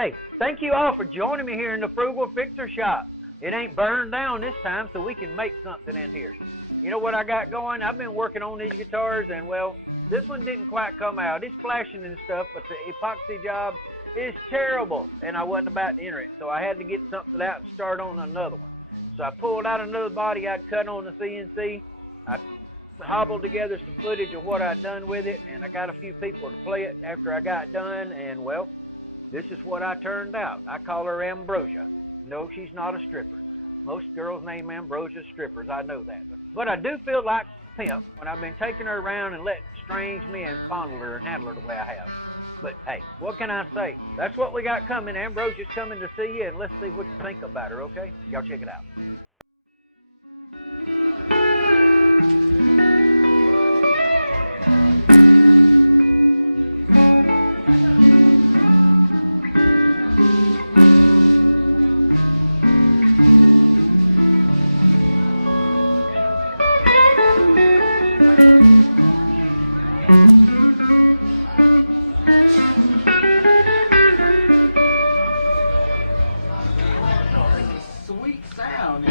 Hey, thank you all for joining me here in the Frugal Fixer Shop. It ain't burned down this time, so we can make something in here. You know what I got going? I've been working on these guitars, and well, this one didn't quite come out. It's flashing and stuff, but the epoxy job is terrible, and I wasn't about to enter it, so I had to get something out and start on another one. So I pulled out another body I'd cut on the CNC. I hobbled together some footage of what I'd done with it, and I got a few people to play it after I got done, and well, this is what I turned out. I call her Ambrosia. No, she's not a stripper. Most girls name Ambrosia strippers, I know that. But I do feel like a pimp when I've been taking her around and letting strange men fondle her and handle her the way I have. But hey, what can I say? That's what we got coming. Ambrosia's coming to see you, and let's see what you think about her, okay? Y'all check it out. Sweet sound.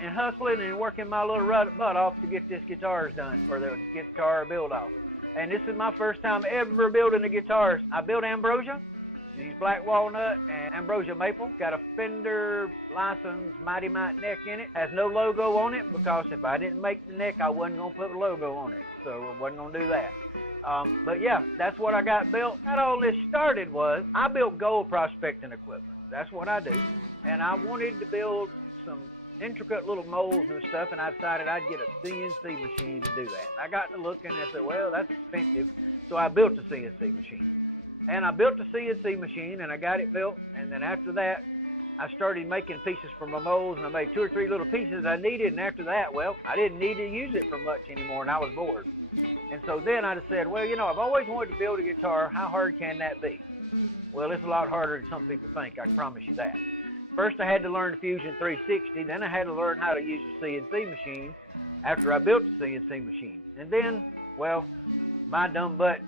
And hustling and working my little butt off to get this guitars done for the guitar build off. And this is my first time ever building the guitars. I built Ambrosia. She's black walnut and Ambrosia maple. Got a Fender licensed Mite neck in it. Has no logo on it because if I didn't make the neck, I wasn't gonna put a logo on it. So I wasn't gonna do that. But yeah, that's what I got built. How all this started was I built gold prospecting equipment. That's what I do. And I wanted to build some intricate little molds and stuff, and I decided I'd get a CNC machine to do that. I got to looking and I said, well, that's expensive, so I built a CNC machine. And I built a CNC machine, and I got it built, and then after that, I started making pieces for my molds, and I made 2 or 3 little pieces I needed, and after that, well, I didn't need to use it for much anymore, and I was bored. And so then I said, well, you know, I've always wanted to build a guitar. How hard can that be? Well, it's a lot harder than some people think, I can promise you that. First, I had to learn Fusion 360. Then I had to learn how to use a CNC machine after I built the CNC machine. And then, well, my dumb butt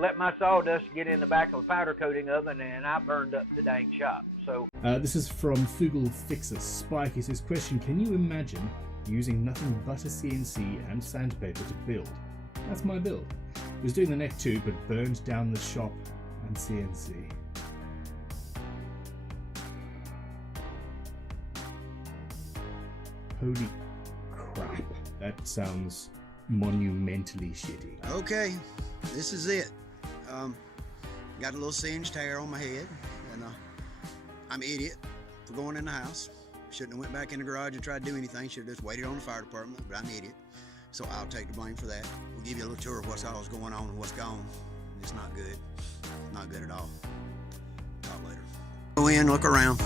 let my sawdust get in the back of a powder coating oven, and I burned up the dang shop. So this is from Frugal Fixer. Spike, he says, question, can you imagine using nothing but a CNC and sandpaper to build? That's my build. Was doing the neck too, but burned down the shop and CNC. Holy crap, that sounds monumentally shitty. Okay, this is it. Got a little singed hair on my head, and I'm an idiot for going in the house. Shouldn't have went back in the garage and tried to do anything. Should have just waited on the fire department, but I'm an idiot. So I'll take the blame for that. We'll give you a little tour of what's all's going on and what's gone. It's not good. Not good at all. Talk later. Go in, look around.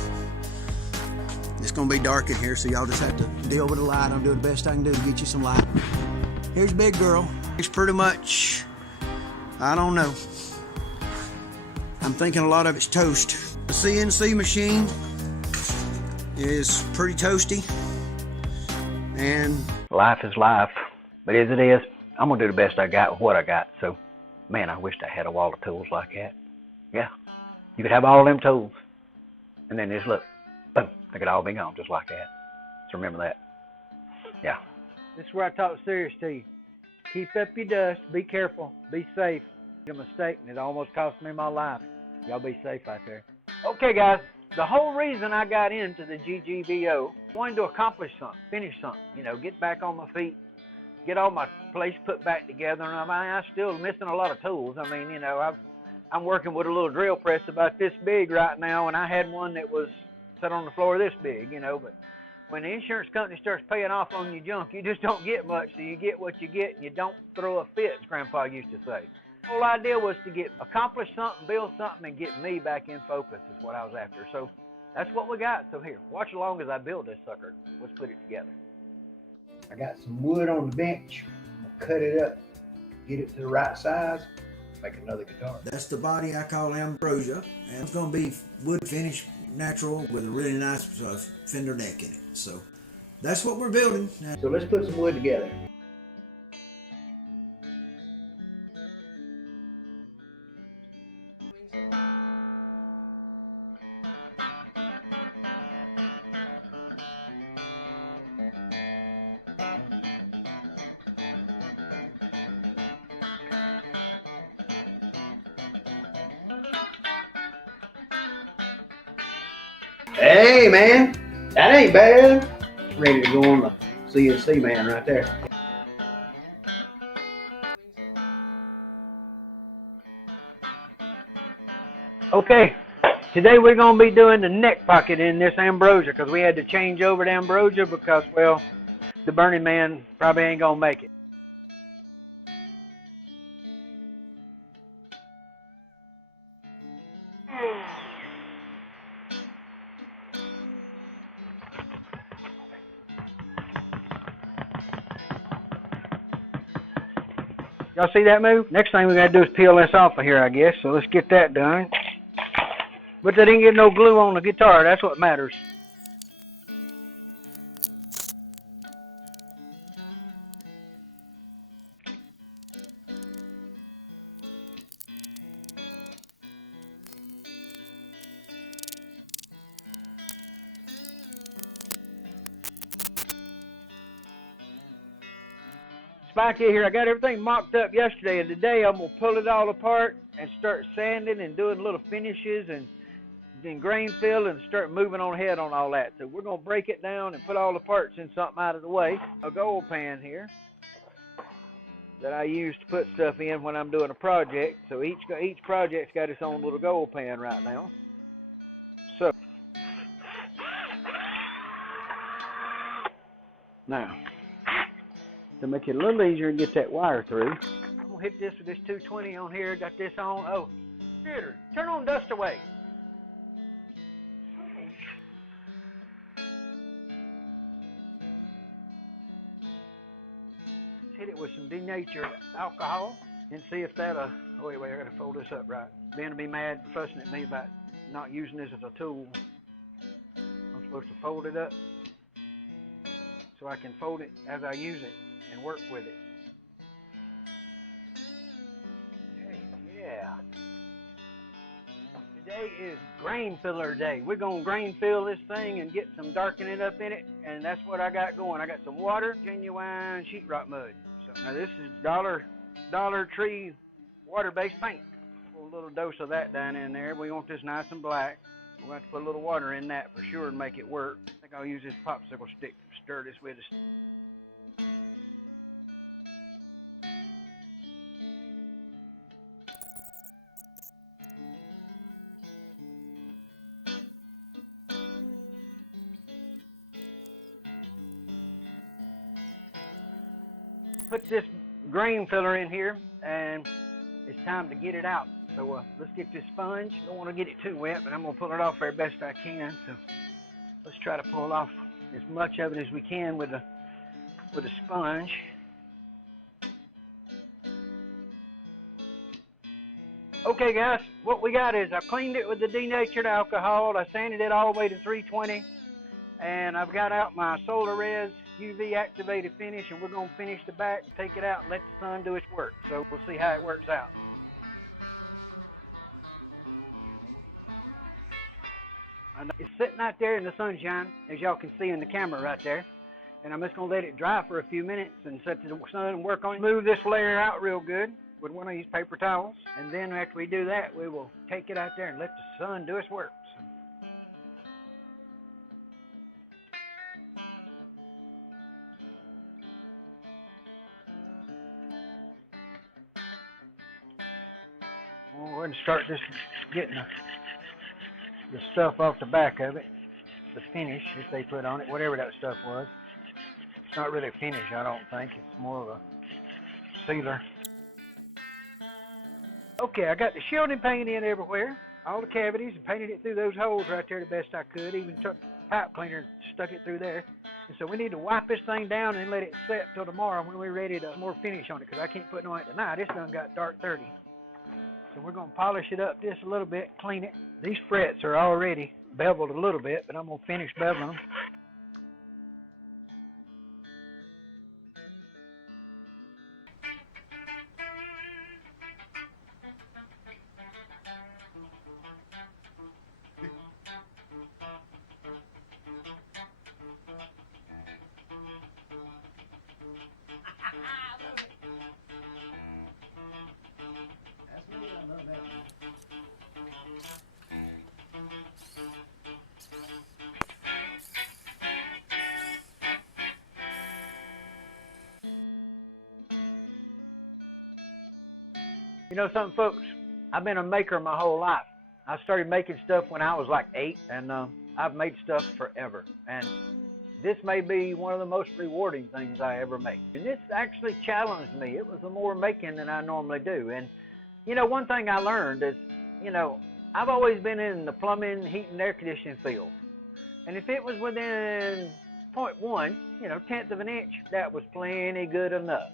It's gonna be dark in here, so y'all just have to deal with the light. I'm doing the best I can do to get you some light. Here's Big Girl. It's pretty much, I don't know. I'm thinking a lot of it's toast. The CNC machine is pretty toasty, and life is life, but as it is, I'm gonna do the best I got with what I got. So, man, I wished I had a wall of tools like that. Yeah, you could have all them tools, and then just look, boom, they could all be gone just like that. So remember that. Yeah. This is where I talk serious to you. Keep up your dust. Be careful. Be safe. A mistake, and it almost cost me my life. Y'all be safe out there. Okay, guys. The whole reason I got into the GGBO, wanted to accomplish something, finish something, you know, get back on my feet, get all my place put back together. And I'm still missing a lot of tools. I mean, you know, I'm working with a little drill press about this big right now, and I had one that was set on the floor this big, you know. But when the insurance company starts paying off on your junk, you just don't get much, so you get what you get, and you don't throw a fit, as Grandpa used to say. The whole idea was to accomplish something, build something, and get me back in focus is what I was after. So that's what we got. So here, watch along as I build this sucker. Let's put it together. I got some wood on the bench. I'm gonna cut it up, get it to the right size, make another guitar. That's the body I call Ambrosia, and it's going to be wood finish, natural, with a really nice Fender neck in it. So that's what we're building. So let's put some wood together. Hey man, that ain't bad. Ready to go on the CNC man right there. Okay, today we're going to be doing the neck pocket in this Ambrosia because we had to change over to Ambrosia because, well, the Burning Man probably ain't going to make it. Y'all see that move? Next thing we got to do is peel this off of here, I guess. So let's get that done. But they didn't get no glue on the guitar. That's what matters. Spiky here, I got everything mocked up yesterday, and today I'm going to pull it all apart and start sanding and doing little finishes and then grain fill and start moving on ahead on all that. So we're going to break it down and put all the parts in something out of the way. A gold pan here that I use to put stuff in when I'm doing a project. So each project's got its own little gold pan right now. So now, to make it a little easier to get that wire through, I'm gonna hit this with this 220 on here. Got this on. Oh, theater, turn on dust away. Let's hit it with some denatured alcohol and see if that'll. Oh wait, I gotta fold this up right. Ben will be mad, fussing at me about not using this as a tool. I'm supposed to fold it up so I can fold it as I use it and work with it. Hey, yeah. Today is grain filler day. We're gonna grain fill this thing and get some darkening up in it, and that's what I got going. I got some water, genuine sheetrock mud. So now this is Dollar Tree water-based paint. Put a little dose of that down in there. We want this nice and black. We're going to have to put a little water in that for sure and make it work. I think I'll use this popsicle stick to stir this with us. Put this grain filler in here, and it's time to get it out. So let's get this sponge. Don't want to get it too wet, but I'm going to pull it off there best I can. So let's try to pull off as much of it as we can with a sponge. Okay guys, what we got is I cleaned it with the denatured alcohol. I sanded it all the way to 320, and I've got out my Solar Res UV activated finish, and we're going to finish the back, take it out, and let the sun do its work. So we'll see how it works out. It's sitting out there in the sunshine, as y'all can see in the camera right there. And I'm just going to let it dry for a few minutes and set the sun and work on it. Move this layer out real good with one of these paper towels. And then after we do that, we will take it out there and let the sun do its work. We'll go ahead and start just getting the stuff off the back of it. The finish that they put on it, whatever that stuff was. It's not really a finish, I don't think. It's more of a sealer. Okay, I got the shielding paint in everywhere, all the cavities, and painted it through those holes right there the best I could. Even took pipe cleaner and stuck it through there. And so we need to wipe this thing down and let it set till tomorrow when we're ready to more finish on it, because I can't put no on it tonight. It's done got dark 30. So we're going to polish it up just a little bit, clean it. These frets are already beveled a little bit, but I'm going to finish beveling them. You know something, folks? I've been a maker my whole life. I started making stuff when I was like 8, and I've made stuff forever. And this may be one of the most rewarding things I ever make. And this actually challenged me. It was more making than I normally do. And, you know, one thing I learned is, you know, I've always been in the plumbing, heat, and air conditioning field. And if it was within 0.1, you know, 1/10 of an inch, that was plenty good enough.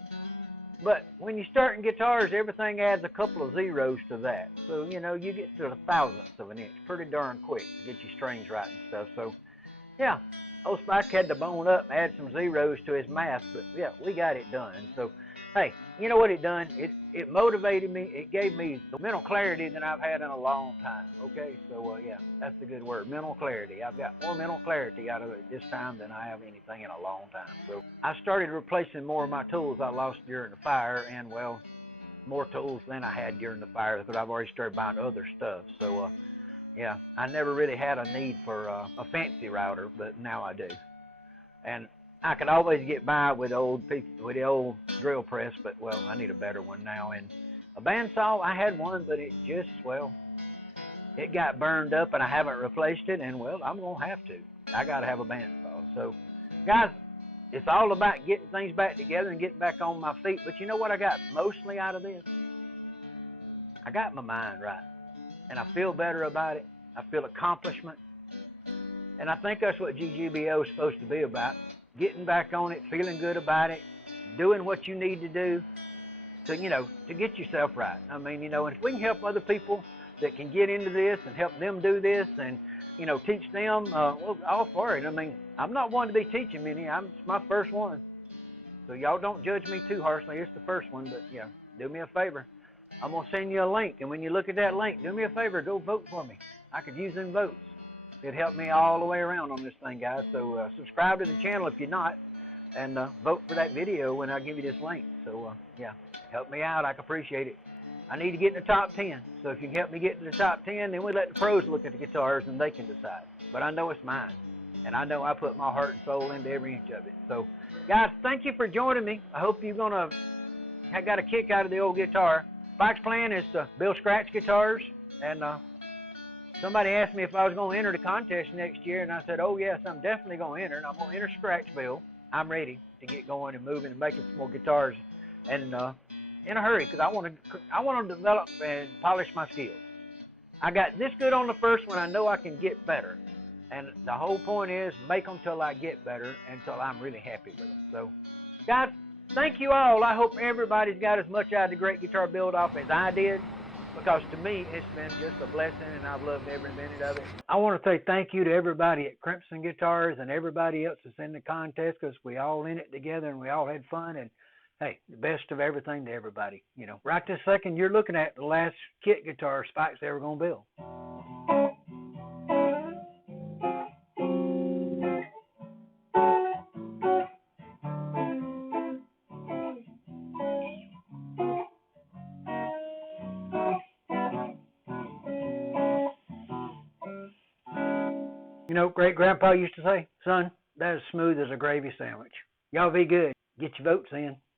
But when you start in guitars, everything adds a couple of zeros to that. So, you know, you get to the 1/1000th of an inch pretty darn quick to get your strings right and stuff. So, yeah, old Spike had to bone up and add some zeros to his math, but yeah, we got it done. So, hey, you know what it done? It motivated me. It gave me the mental clarity that I've had in a long time, okay? So, yeah, that's the good word, mental clarity. I've got more mental clarity out of it this time than I have anything in a long time. So, I started replacing more of my tools I lost during the fire, and, well, more tools than I had during the fire because I've already started buying other stuff. So, yeah, I never really had a need for a fancy router, but now I do. And I could always get by with the old drill press, but, well, I need a better one now. And a bandsaw, I had one, but it just, well, it got burned up and I haven't replaced it, and, well, I'm going to have to. I got to have a bandsaw. So, guys, it's all about getting things back together and getting back on my feet. But you know what I got mostly out of this? I got my mind right, and I feel better about it. I feel accomplishment. And I think that's what GGBO is supposed to be about. Getting back on it, feeling good about it, doing what you need to do to, you know, to get yourself right. I mean, you know, and if we can help other people that can get into this and help them do this and, you know, teach them, well, all for it. I mean, I'm not one to be teaching many. It's my first one. So y'all don't judge me too harshly. It's the first one, but, yeah, do me a favor. I'm going to send you a link, and when you look at that link, do me a favor, go vote for me. I could use them votes. It helped me all the way around on this thing, guys. So subscribe to the channel if you're not, and vote for that video when I give you this link. So, yeah, help me out. I can appreciate it. I need to get in the top 10. So if you can help me get to the top 10, then we let the pros look at the guitars and they can decide. But I know it's mine, and I know I put my heart and soul into every inch of it. So, guys, thank you for joining me. I hope you're going to have got a kick out of the old guitar. Spike's plan is to build scratch guitars, and somebody asked me if I was going to enter the contest next year, and I said, oh, yes, I'm definitely going to enter, and I'm going to enter scratch build. I'm ready to get going and moving and making some more guitars, and in a hurry, because I want to develop and polish my skills. I got this good on the first one. I know I can get better, and the whole point is make them till I get better, until I'm really happy with them. So, guys, thank you all. I hope everybody's got as much out of the Great Guitar Build-Off as I did, because to me, it's been just a blessing, and I've loved every minute of it. I want to say thank you to everybody at Crimson Guitars and everybody else that's in the contest, because we all in it together, and we all had fun, and hey, the best of everything to everybody. You know, right this second, you're looking at the last kit guitar Spike's ever going to build. You know, great-grandpa used to say, son, that is smooth as a gravy sandwich. Y'all be good. Get your votes in.